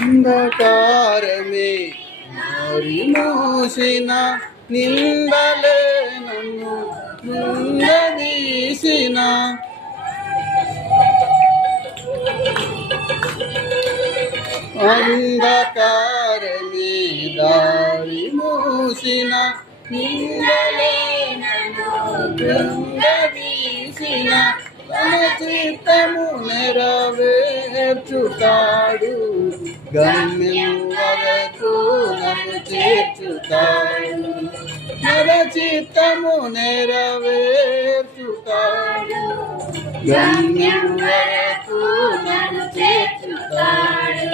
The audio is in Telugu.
అంధకారమే మారి మోసిన నిందలే నన్ను ముందీసిన అంధకారమే దారి మూసిన నిందలే నన్ను ముందీసిన తన చిత్తము నెరవేర్చుతాడు గమ్యం వరకు నన్ను చేర్చుతాడు తన చిత్తము నెరవేర్చుతాడు గమ్యం వరకు నన్ను చేర్చుతాడు